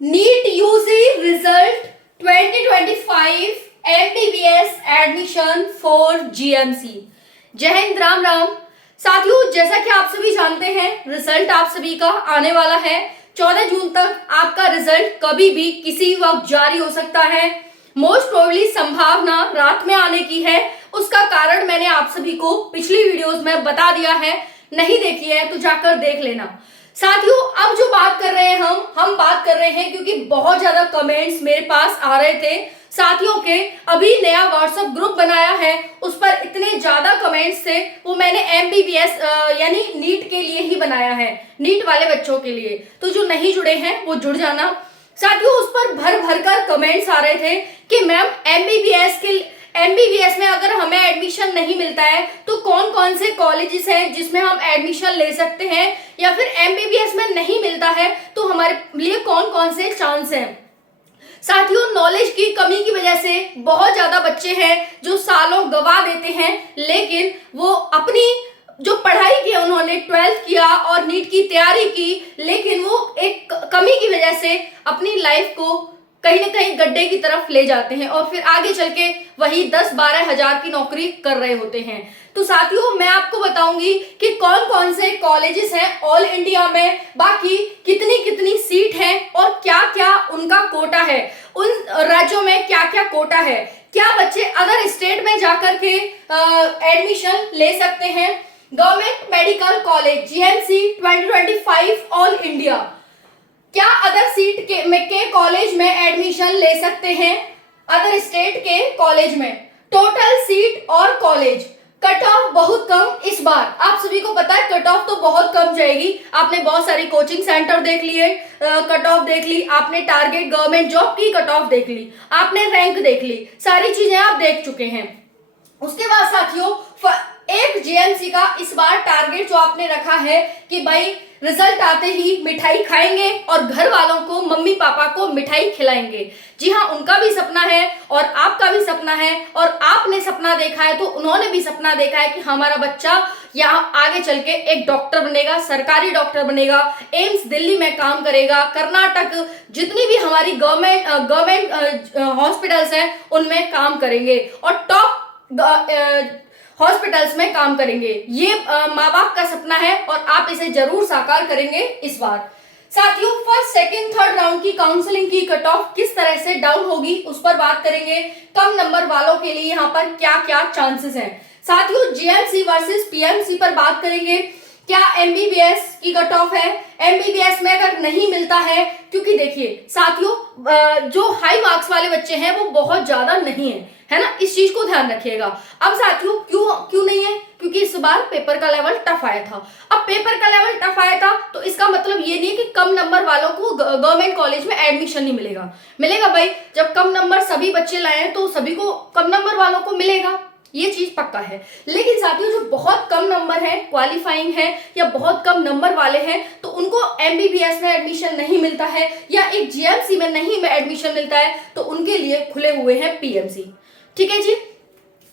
NEET UG result 2025 MBBS admission for GMC. जय हिंद, राम राम। साथियों, जैसा कि आप सभी जानते हैं, रिजल्ट आप सभी का आने वाला है। 14 जून तक आपका रिजल्ट कभी भी किसी वक्त जारी हो सकता है। मोस्ट प्रोबेबली संभावना रात में आने की है। उसका कारण मैंने आप सभी को पिछली वीडियोस में बता दिया है। नहीं देखी है तो जाकर देख लेना। साथियों, अब जो बात कर रहे हैं हम बात कर रहे हैं क्योंकि बहुत ज्यादा कमेंट्स मेरे पास आ रहे थे साथियों के। अभी नया व्हाट्सएप ग्रुप बनाया है, उस पर इतने ज्यादा कमेंट्स थे, वो मैंने एमबीबीएस यानी नीट के लिए ही बनाया है, नीट वाले बच्चों के लिए। तो जो नहीं जुड़े हैं वो जुड़ जाना। साथियों, उस पर भर भर कर कमेंट्स आ रहे थे कि मैम एमबीबीएस में अगर हमें एडमिशन नहीं मिलता है तो कौन कौन से कॉलेजेस हैं जिसमें हम एडमिशन ले सकते हैं, या फिर एमबीबीएस में नहीं मिलता है तो हमारे लिए कौन कौन से चांस हैं। साथियों, नॉलेज की कमी की वजह से बहुत ज्यादा बच्चे हैं जो सालों गवा देते हैं, लेकिन वो अपनी जो पढ़ाई की उन्होंने 12th किया और नीट की तैयारी की, लेकिन वो एक कमी की वजह से अपनी लाइफ को कहीं ना कहीं गड्ढे की तरफ ले जाते हैं और फिर आगे चल के वही 10-12 हजार की नौकरी कर रहे होते हैं। तो साथियों, मैं आपको बताऊंगी कि कौन कौन से कॉलेजेस हैं ऑल इंडिया में, बाकी कितनी कितनी सीट है और क्या क्या उनका कोटा है, उन राज्यों में क्या क्या कोटा है, क्या बच्चे अदर स्टेट में जाकर के एडमिशन ले सकते हैं। Government medical college GMC 2025 all India, क्या अदर सीट के कॉलेज में एडमिशन ले सकते हैं, अदर स्टेट के कॉलेज में। टोटल सीट और कॉलेज, कट ऑफ बहुत कम इस बार। आप सभी को पता है कट ऑफ तो बहुत कम जाएगी। आपने बहुत सारी कोचिंग सेंटर देख लिए, कट ऑफ देख ली, आपने टारगेट गवर्नमेंट जॉब की कट ऑफ देख ली, आपने रैंक देख ली, सारी चीजें आप देख चुके हैं। उसके बाद साथियों, एक जीएमसी का इस बार टारगेट जो आपने रखा है कि भाई रिजल्ट आते ही मिठाई खाएंगे और घर वालों को, मम्मी पापा को मिठाई खिलाएंगे। जी हाँ, उनका भी सपना है और आपका भी सपना है, और आपने सपना देखा है तो उन्होंने भी सपना देखा है कि हमारा बच्चा यहाँ आगे चल के एक डॉक्टर बनेगा, सरकारी डॉक्टर बनेगा, एम्स दिल्ली में काम करेगा, कर्नाटक जितनी भी हमारी गवर्नमेंट हॉस्पिटल्स हैं उनमें काम करेंगे और टॉप हॉस्पिटल्स में काम करेंगे। ये माँ बाप का सपना है और आप इसे जरूर साकार करेंगे इस बार। साथियों, फर्स्ट सेकंड थर्ड राउंड की काउंसलिंग की कट ऑफ किस तरह से डाउन होगी उस पर बात करेंगे। कम नंबर वालों के लिए यहाँ पर क्या क्या चांसेस हैं। साथियों, जीएमसी वर्सेस पीएमसी पर बात करेंगे। क्या एमबीबीएस की कट ऑफ है, एमबीबीएस में अगर नहीं मिलता है, क्योंकि देखिए साथियों, जो हाई मार्क्स वाले बच्चे हैं वो बहुत ज्यादा नहीं है ना, इस चीज को ध्यान रखिएगा। अब साथियों, क्यों नहीं है, क्योंकि इस बार पेपर का लेवल टफ आया था। अब पेपर का लेवल टफ आया था तो इसका मतलब ये नहीं है कि कम नंबर वालों को गवर्नमेंट कॉलेज में एडमिशन नहीं मिलेगा। मिलेगा भाई, जब कम नंबर सभी बच्चे लाए हैं तो सभी को, कम नंबर वालों को मिलेगा, ये चीज पक्का है। लेकिन साथियों, जो बहुत कम नंबर है, क्वालिफाइंग है या बहुत कम नंबर वाले हैं, तो उनको एमबीबीएस में एडमिशन नहीं मिलता है या एक जीएमसी में नहीं एडमिशन मिलता है, तो उनके लिए खुले हुए हैं पीएमसी। ठीक है जी।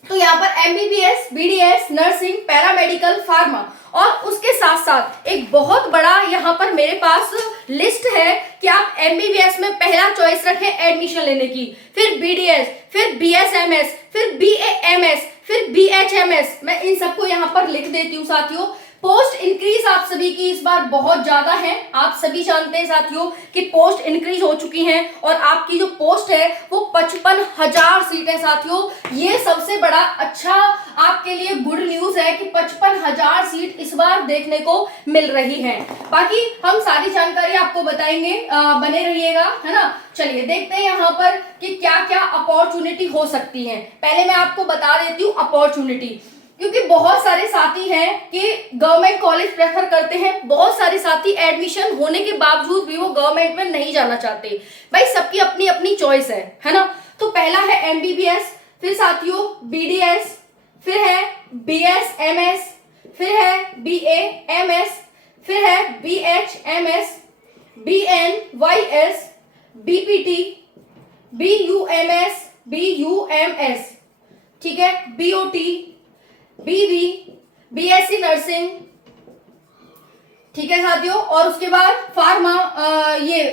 तो यहाँ पर MBBS, BDS, nursing, paramedical, pharma, और उसके साथ साथ एक बहुत बड़ा यहाँ पर मेरे पास लिस्ट है कि आप एमबीबीएस में पहला चॉइस रखें एडमिशन लेने की, फिर बीडीएस, फिर बीएसएमएस, फिर बीएएमएस, फिर बीएचएमएस। मैं इन सबको यहाँ पर लिख देती हूँ साथियों। पोस्ट इंक्रीज आप सभी की इस बार बहुत ज्यादा है। आप सभी जानते हैं साथियों कि पोस्ट इंक्रीज हो चुकी हैं और आपकी जो पोस्ट है वो 55,000 सीट है साथियों। ये सबसे बड़ा अच्छा आपके लिए गुड न्यूज है कि 55,000 सीट इस बार देखने को मिल रही है। बाकी हम सारी जानकारी आपको बताएंगे, बने रहिएगा, है ना। चलिए देखते हैं यहाँ पर कि क्या क्या अपॉर्चुनिटी हो सकती है। पहले मैं आपको बता देती हूँ अपॉर्चुनिटी, क्योंकि बहुत सारे साथी हैं कि गवर्नमेंट कॉलेज प्रेफर करते हैं, बहुत सारे साथी एडमिशन होने के बावजूद भी वो गवर्नमेंट में नहीं जाना चाहते। भाई, सबकी अपनी अपनी चॉइस है ना। तो पहला है एमबीबीएस, फिर साथियों बीडीएस, फिर है बीएसएमएस, फिर है बीएएमएस, फिर है बीएचएमएस, बीएनवाईएस, बीपीटी, बीयूएमएस, बीयूएमएस, ठीक है, बीओटी, बीवी, बीएससी नर्सिंग, ठीक है साथियों। और उसके बाद फार्मा, ये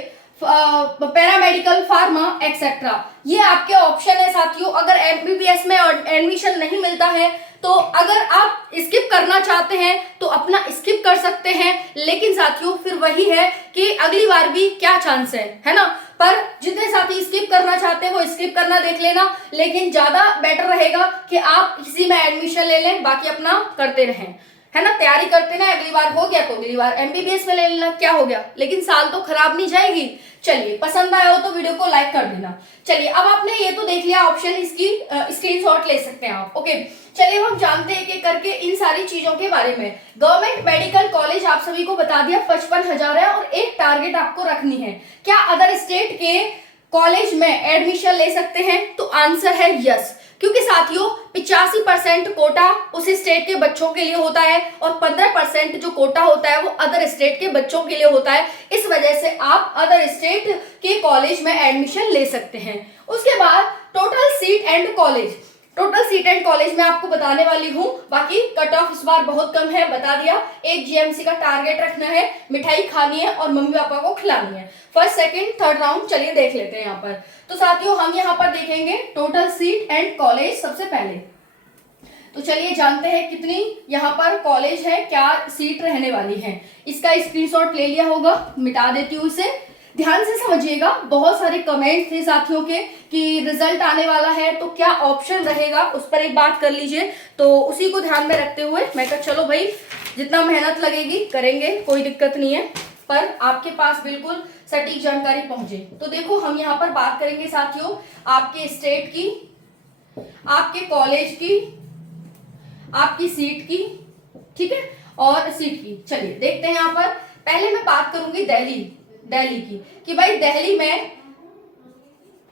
पैरामेडिकल, फार्मा एक्सेट्रा, ये आपके ऑप्शन है साथियों। अगर एमबीबीएस में एडमिशन नहीं मिलता है तो अगर आप स्किप करना चाहते हैं तो अपना स्किप कर सकते हैं, लेकिन साथियों फिर वही है कि अगली बार भी क्या चांस है ना। पर जितने साथी स्किप करना चाहते हैं वो स्किप करना देख लेना, लेकिन ज्यादा बेटर रहेगा कि आप किसी में एडमिशन ले लें, बाकी अपना करते रहें, है ना, तैयारी करते ना। अगली बार हो गया तो अगली बार एमबीबीएस में ले लेना, क्या हो गया, लेकिन साल तो खराब नहीं जाएगी। चलिए, पसंद आया हो तो वीडियो को लाइक कर देना। चलिए, अब आपने ये तो देख लिया ऑप्शन, इसकी स्क्रीनशॉट ले सकते हैं आप। ओके, चलिए हम जानते हैं एक करके इन सारी चीजों के बारे में। गवर्नमेंट मेडिकल कॉलेज आप सभी को बता दिया 55,000 है और एक टारगेट आपको रखनी है। क्या अदर स्टेट के कॉलेज में एडमिशन ले सकते हैं? तो आंसर है यस, क्योंकि साथियों 85% कोटा उस स्टेट के बच्चों के लिए होता है और 15% जो कोटा होता है वो अदर स्टेट के बच्चों के लिए होता है। इस वजह से आप अदर स्टेट के कॉलेज में एडमिशन ले सकते हैं। उसके बाद total seat and college, total seat and college में आपको बताने वाली हूँ। बाकी कट ऑफ इस बार बहुत कम है, बता दिया। एक जीएमसी का टारगेट रखना है, मिठाई खानी है और मम्मी पापा को खिलानी है। फर्स्ट सेकंड थर्ड राउंड चलिए देख लेते हैं यहाँ पर। तो साथियों हम यहाँ पर देखेंगे टोटल सीट एंड कॉलेज सबसे पहले। तो चलिए जानते हैं कितनी यहाँ पर कॉलेज है, क्या सीट रहने वाली है। इसका स्क्रीनशॉट ले लिया होगा, मिटा देती हूँ इसे। ध्यान से समझिएगा, बहुत सारे कमेंट थे साथियों के कि रिजल्ट आने वाला है तो क्या ऑप्शन रहेगा, उस पर एक बात कर लीजिए। तो उसी को ध्यान में रखते हुए मैं कहा चलो भाई जितना मेहनत लगेगी करेंगे, कोई दिक्कत नहीं है, पर आपके पास बिल्कुल सटीक जानकारी पहुंचे। तो देखो हम यहाँ पर बात करेंगे साथियों आपके स्टेट की, आपके कॉलेज की, आपकी सीट की, ठीक है, और सीट की। चलिए देखते हैं यहाँ पर। पहले मैं बात करूंगी दिल्ली की कि भाई दिल्ली में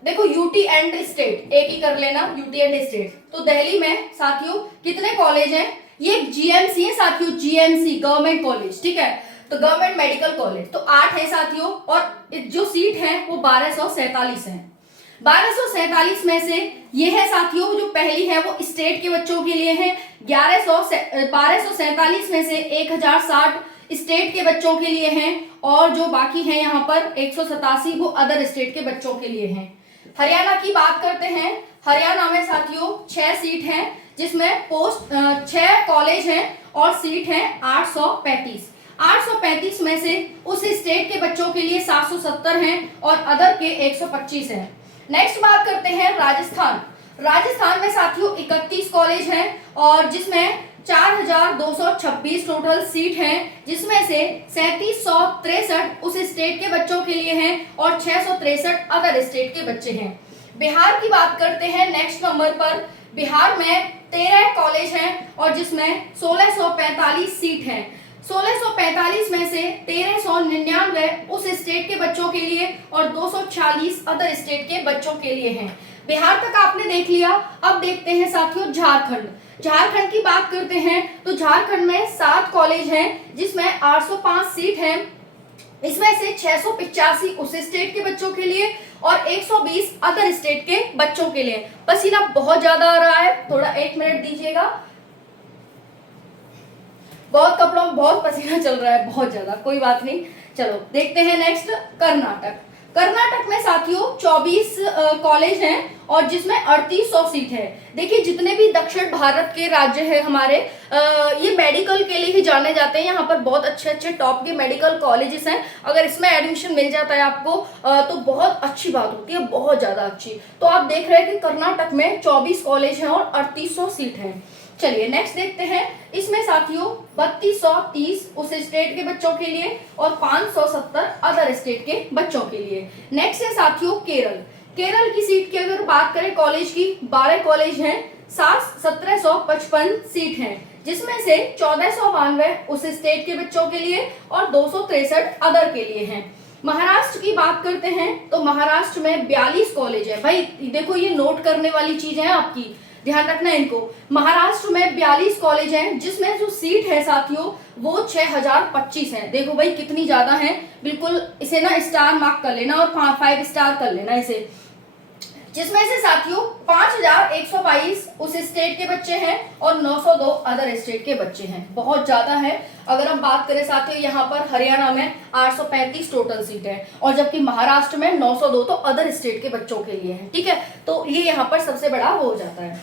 देखो यूटी एंड स्टेट एक ही कर लेना, यूटी एंड स्टेट। तो दिल्ली में साथियों कितने कॉलेज हैं? ये जीएमसी है साथियों, जीएमसी गवर्नमेंट कॉलेज, ठीक है, तो गवर्नमेंट मेडिकल कॉलेज। तो 8 है साथियों और जो सीट है वो 1247 है। 1247 में से ये है साथियों जो पहली है वो स्टेट के बच्चों के लिए है। 1247 में से 1060 स्टेट के बच्चों के लिए हैं और जो बाकी हैं यहाँ पर 187 वो अदर स्टेट के बच्चों के लिए हैं। हरियाणा की बात करते हैं। हरियाणा में साथियों 6 सीट हैं जिसमें पोस्ट 6 कॉलेज हैं और सीट है 835। 835 में से उस स्टेट के बच्चों के लिए 770 हैं और अदर के 125 हैं। नेक्स्ट बात करते हैं राजस्थान। राजस्थान में साथियों 31 कॉलेज हैं और जिसमें 4226 टोटल सीट हैं, जिसमें से 3763 उस स्टेट के बच्चों के लिए हैं और 663 अदर स्टेट के बच्चे हैं। बिहार की बात करते हैं नेक्स्ट नंबर पर। बिहार में 13 कॉलेज हैं और जिसमें 1645 सीट हैं। 1645 में से 1399 उस स्टेट के बच्चों के लिए और 246 अदर स्टेट के बच्चों के लिए हैं। बिहार तक आपने देख लिया। अब देखते हैं साथियों झारखंड। झारखंड की बात करते हैं तो झारखंड में 7 कॉलेज हैं जिसमें 805 सीट हैं। इसमें से 685 उस स्टेट के बच्चों के लिए और 120 अदर स्टेट के बच्चों के लिए। पसीना बहुत ज्यादा आ रहा है, थोड़ा 1 मिनट दीजिएगा। बहुत कपड़ों में बहुत पसीना चल रहा है, बहुत ज्यादा, कोई बात नहीं। चलो देखते हैं नेक्स्ट कर्नाटक। कर्नाटक में साथियों 24 कॉलेज हैं और जिसमें 3800 सीट है। देखिए जितने भी दक्षिण भारत के राज्य हैं हमारे, ये मेडिकल के लिए ही जाने जाते हैं। यहाँ पर बहुत अच्छे अच्छे टॉप के मेडिकल कॉलेजेस हैं। अगर इसमें एडमिशन मिल जाता है आपको तो बहुत अच्छी बात होती है, बहुत ज्यादा अच्छी। तो आप देख रहे हैं कि कर्नाटक में 24 कॉलेज हैं और 3800 सीट है। चलिए नेक्स्ट देखते हैं। इसमें साथियों 3230 उस स्टेट के बच्चों के लिए और 570 अदर स्टेट के बच्चों के लिए। नेक्स्ट है साथियों केरल। केरल की सीट की अगर बात करें कॉलेज की, 12 कॉलेज हैं, 1755 सीट हैं, जिसमें से 1492 उस स्टेट के बच्चों के लिए और 263 अदर के लिए हैं। महाराष्ट्र की बात करते हैं तो महाराष्ट्र में 42 कॉलेज है। भाई देखो ये नोट करने वाली चीज है आपकी, ध्यान रखना है इनको। महाराष्ट्र में 42 कॉलेज हैं जिसमें जो सीट है साथियों वो 6025 है। देखो भाई कितनी ज्यादा है, बिल्कुल इसे ना स्टार मार्क कर लेना और 5 स्टार कर लेना इसे। जिसमें से साथियों 5122 उस स्टेट के बच्चे हैं और 902 अदर स्टेट के बच्चे हैं। बहुत ज्यादा है। अगर हम बात करें साथियों, यहाँ पर हरियाणा में 835 टोटल सीट है और जबकि महाराष्ट्र में 902 तो अदर स्टेट के बच्चों के लिए है। ठीक है, तो ये यहाँ पर सबसे बड़ा हो जाता है।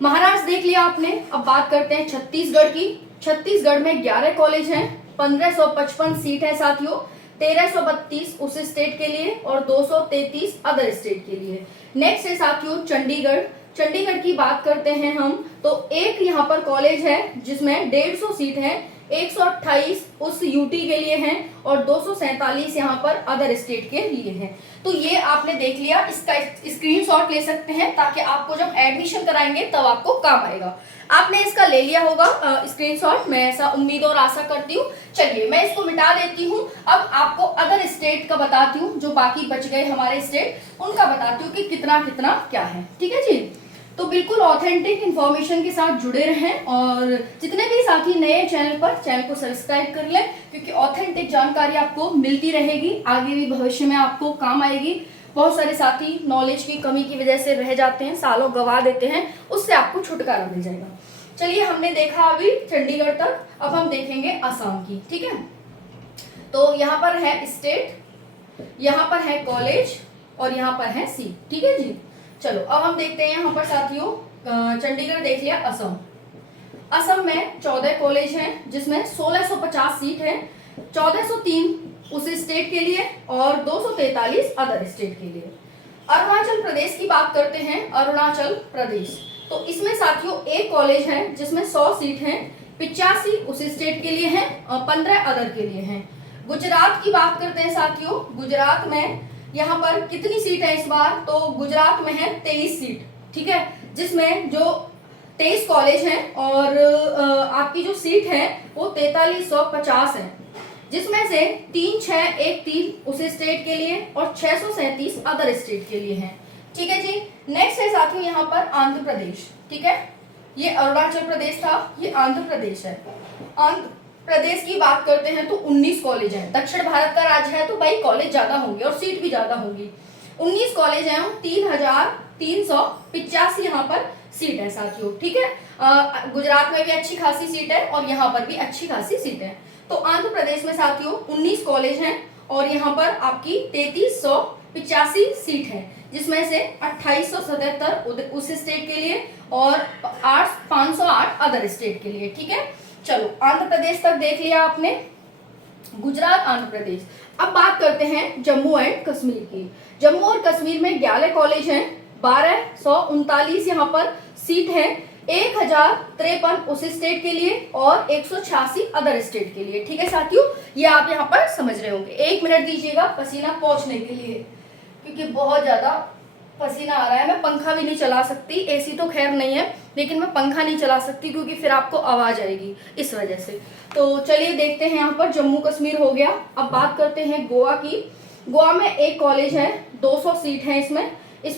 महाराष्ट्र देख लिया आपने। अब बात करते हैं छत्तीसगढ़ की। छत्तीसगढ़ में 11 कॉलेज हैं, 1555 सीट है साथियों, 1332 उस स्टेट के लिए और 233 अदर स्टेट के लिए। नेक्स्ट है साथियों चंडीगढ़। चंडीगढ़ की बात करते हैं हम तो एक यहाँ पर कॉलेज है जिसमें 150 सीट है, 128 उस यूटी के लिए हैं और 247 यहाँ पर अदर स्टेट के लिए हैं। तो ये आपने देख लिया, इसका स्क्रीनशॉट ले सकते हैं ताकि आपको जब एडमिशन कराएंगे तब आपको काम आएगा। आपने इसका ले लिया होगा स्क्रीनशॉट, मैं ऐसा उम्मीद और आशा करती हूँ। चलिए मैं इसको मिटा देती हूँ। अब आपको अदर स्टेट का बताती हूँ, जो बाकी बच गए हमारे स्टेट उनका बताती हूँ कि कितना कितना क्या है। ठीक है जी, तो बिल्कुल ऑथेंटिक इंफॉर्मेशन के साथ जुड़े रहें और जितने भी साथी नए चैनल को सब्सक्राइब कर लें, क्योंकि ऑथेंटिक जानकारी आपको मिलती रहेगी, आगे भी भविष्य में आपको काम आएगी। बहुत सारे साथी नॉलेज की कमी की वजह से रह जाते हैं, सालों गवा देते हैं, उससे आपको छुटकारा मिल जाएगा। चलिए, हमने देखा अभी चंडीगढ़ तक, अब हम देखेंगे असम की। ठीक है, तो यहाँ पर है स्टेट, यहाँ पर है कॉलेज और यहाँ पर है सीट। ठीक है जी, चलो अब हम देखते हैं यहाँ पर साथियों चंडीगढ़ देख लिया। असम में 14 कॉलेज हैं जिसमें 1650 सीट है, 1403 उस स्टेट के लिए और 243 अदर स्टेट के लिए। अरुणाचल प्रदेश की बात करते हैं। अरुणाचल प्रदेश, तो इसमें साथियों एक कॉलेज है जिसमें 100 सीट हैं, 85 उस स्टेट के लिए हैं और 15 अदर के लिए हैं। गुजरात की बात करते हैं साथियों। गुजरात में यहाँ पर कितनी सीट है इस बार, तो गुजरात में है 23 सीट। ठीक है, जिसमें जो 23 कॉलेज हैं और आपकी जो सीट है वो 4350 है, जिसमें से 3613 उस स्टेट के लिए और 637 अदर स्टेट के लिए हैं। ठीक है जी, नेक्स्ट है साथियों यहाँ पर आंध्र प्रदेश। ठीक है, ये अरुणाचल प्रदेश था, ये आंध्र प्रदेश है। आंध्र प्रदेश की बात करते हैं तो 19 कॉलेज हैं। दक्षिण भारत का राज्य है तो भाई कॉलेज ज्यादा होंगे और सीट भी ज्यादा होंगी। 19 कॉलेज हैं, 3385 यहाँ पर सीट है साथियों। ठीक है, गुजरात में भी अच्छी खासी सीट है और यहाँ पर भी अच्छी खासी सीट है। तो आंध्र प्रदेश में साथियों 19 कॉलेज हैं और यहाँ पर आपकी 3385 सीट है, जिसमें से 2877 उस स्टेट के लिए और 508 अदर स्टेट के लिए। ठीक है, चलो आंध्र प्रदेश तक देख लिया आपने, गुजरात आंध्र प्रदेश। अब बात करते हैं जम्मू एंड कश्मीर की। जम्मू और कश्मीर में 11 कॉलेज हैं, 1239 यहाँ पर सीट है, 1053 उस स्टेट के लिए और 186 अदर स्टेट के लिए। ठीक है साथियों, ये आप यहाँ पर समझ रहे होंगे। 1 मिनट दीजिएगा पसीना पोंछने के लिए, क्योंकि बहुत ज्यादा पसीना आ रहा है। मैं पंखा भी नहीं चला सकती, एसी तो खैर नहीं है, लेकिन मैं पंखा नहीं चला सकती क्योंकि फिर आपको आवाज आएगी इस वजह से। तो चलिए देखते हैं, यहाँ पर जम्मू कश्मीर हो गया। अब बात करते हैं गोवा की। गोवा में एक कॉलेज है, 200 सीट है इसमें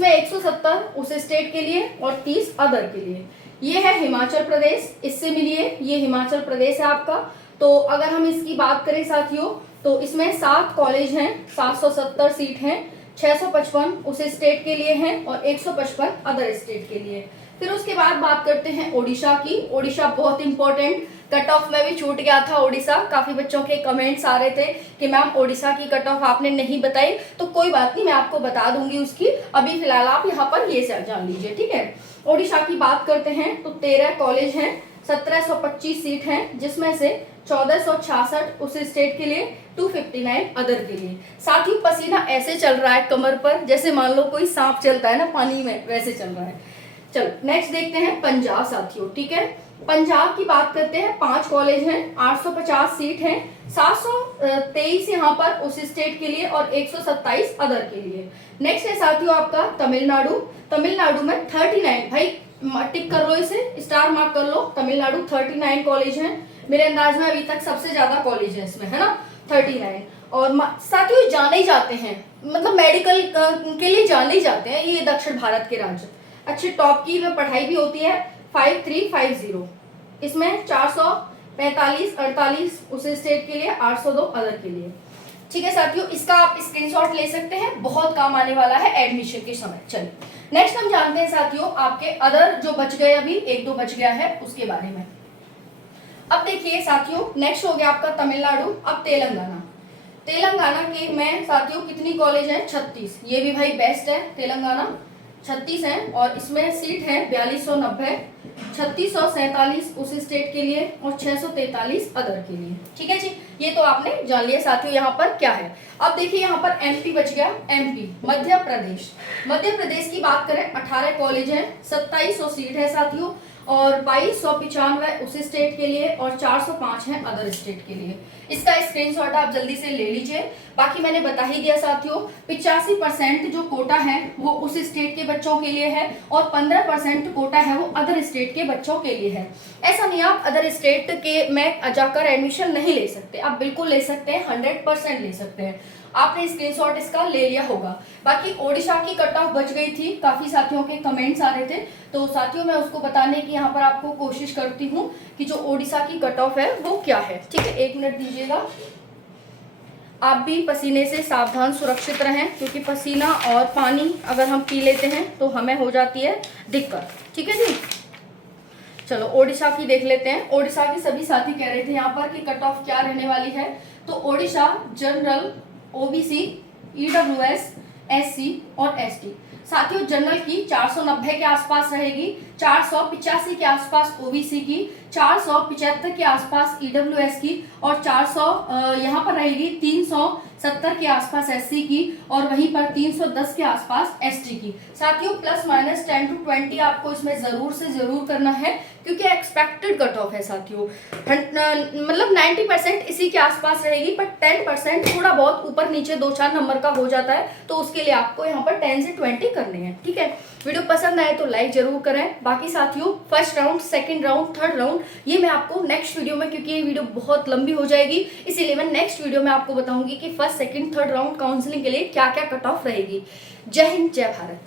170 उस स्टेट के लिए और 30 अदर के लिए। ये है हिमाचल प्रदेश, इससे मिलिए, ये हिमाचल प्रदेश है आपका। तो अगर हम इसकी बात करें साथियों तो इसमें 7 कॉलेज हैं, 770 सीट हैं, 655 उस स्टेट के लिए हैं और 155 अदर स्टेट के लिए। फिर उसके बाद बात करते हैं ओडिशा की। ओडिशा बहुत इंपॉर्टेंट, कट ऑफ में भी छूट गया था ओडिशा। काफी बच्चों के कमेंट्स आ रहे थे कि मैम ओडिशा की कट ऑफ आपने नहीं बताई, तो कोई बात नहीं, मैं आपको बता दूंगी उसकी। अभी फिलहाल आप यहाँ पर ये जान लीजिए। ठीक है, ओडिशा की बात करते हैं तो 13 कॉलेज हैं, 1725 सीट हैं, जिसमें से 1466 उस स्टेट के लिए, 259 अदर के लिए। साथ ही पसीना ऐसे चल रहा है कमर पर जैसे मान लो कोई सांप चलता है ना पानी में, वैसे चल रहा है। चलो नेक्स्ट देखते हैं पंजाब साथियों। ठीक है, पंजाब की बात करते हैं, 5 कॉलेज हैं, 850 सीट हैं, 723 यहाँ पर उस स्टेट के लिए और 127 अदर के लिए। नेक्स्ट है साथियों आपका तमिलनाडु। तमिलनाडु में 39, भाई टिक कर लो इसे, स्टार मार्क कर लो, तमिलनाडु 39 कॉलेज हैं। मेरे अंदाज में अभी तक सबसे ज्यादा कॉलेज है इसमें, है ना, 39। और साथियों जाने ही जाते हैं, मतलब मेडिकल के लिए जाने ही जाते हैं ये दक्षिण भारत के राज्य। अच्छी टॉप की पढ़ाई भी होती है। 5350 इसमें 445 48 उस स्टेट के लिए, 802 अदर के लिए। ठीक है साथियों, इसका आप स्क्रीनशॉट ले सकते हैं, बहुत काम आने वाला है एडमिशन के समय। चलिए नेक्स्ट हम जानते हैं साथियों आपके अदर जो बच गए, अभी एक दो बच गया है उसके बारे में। अब देखिए साथियों, नेक्स्ट हो गया आपका तमिलनाडु। अब तेलंगाना। तेलंगाना के में साथियों कितनी कॉलेज है? 36। ये भी भाई बेस्ट है, तेलंगाना 36 है और इसमें सीट है 4290, 3647 उस स्टेट के लिए और 643 अदर के लिए। ठीक है जी, ये तो आपने जान लिया साथियों यहाँ पर क्या है। अब देखिए यहाँ पर एमपी बच गया। एमपी मध्य प्रदेश। मध्य प्रदेश की बात करें 18 कॉलेज हैं, 2700 सीट है साथियों और 2295 उस स्टेट के लिए और 405 है अदर स्टेट के लिए। इसका स्क्रीनशॉट आप जल्दी से ले लीजिए। बाकी मैंने बता ही दिया साथियों, 85% जो कोटा है वो उस स्टेट के बच्चों के लिए है और 15% कोटा है वो अदर स्टेट के बच्चों के लिए है। ऐसा नहीं आप अदर स्टेट के में जाकर एडमिशन नहीं ले सकते, आप बिल्कुल ले सकते हैं, 100% ले सकते हैं। आपने स्क्रीनशॉट इसका ले लिया होगा। बाकी ओडिशा की कट ऑफ बच गई थी, काफी साथियों के कमेंट्स आ रहे थे, तो साथियों मैं उसको बताने की यहाँ पर आपको कोशिश करती हूँ कि जो ओडिशा की कट ऑफ है वो क्या है। ठीक है, 1 मिनट दीजिएगा। आप भी पसीने से सावधान सुरक्षित रहें, क्योंकि पसीना और पानी अगर हम पी लेते हैं तो हमें हो जाती है दिक्कत। ठीक है जी, चलो ओडिशा की देख लेते हैं। ओडिशा के सभी साथी कह रहे थे यहाँ पर कि कट ऑफ क्या रहने वाली है, तो Odisha general, OBC, EWS, SC और एसटी। साथियों जनरल की 490 के आसपास रहेगी, 485 के आसपास ओबीसी की, 475 के आसपास ईडब्ल्यूएस की और 400 यहाँ पर रहेगी 370 के आसपास एससी की और वहीं पर 310 के आसपास एसटी की। साथियों प्लस माइनस 10 to 20 आपको इसमें जरूर से जरूर करना है, क्योंकि एक्सपेक्टेड कट ऑफ है साथियों। मतलब 90% इसी के आसपास रहेगी, पर 10% थोड़ा बहुत ऊपर नीचे 2-4 नंबर का हो जाता है, तो उसके लिए आपको यहाँ पर 10 से 20 करने हैं। ठीक है, वीडियो पसंद आए तो लाइक जरूर करें। बाकी साथियों first round, second round, third round ये मैं आपको नेक्स्ट वीडियो में, क्योंकि ये वीडियो बहुत लंबी हो जाएगी, इसीलिए मैं नेक्स्ट वीडियो में आपको बताऊंगी कि first, second, third round counselling के लिए क्या क्या कट ऑफ रहेगी। जय हिंद, जय भारत।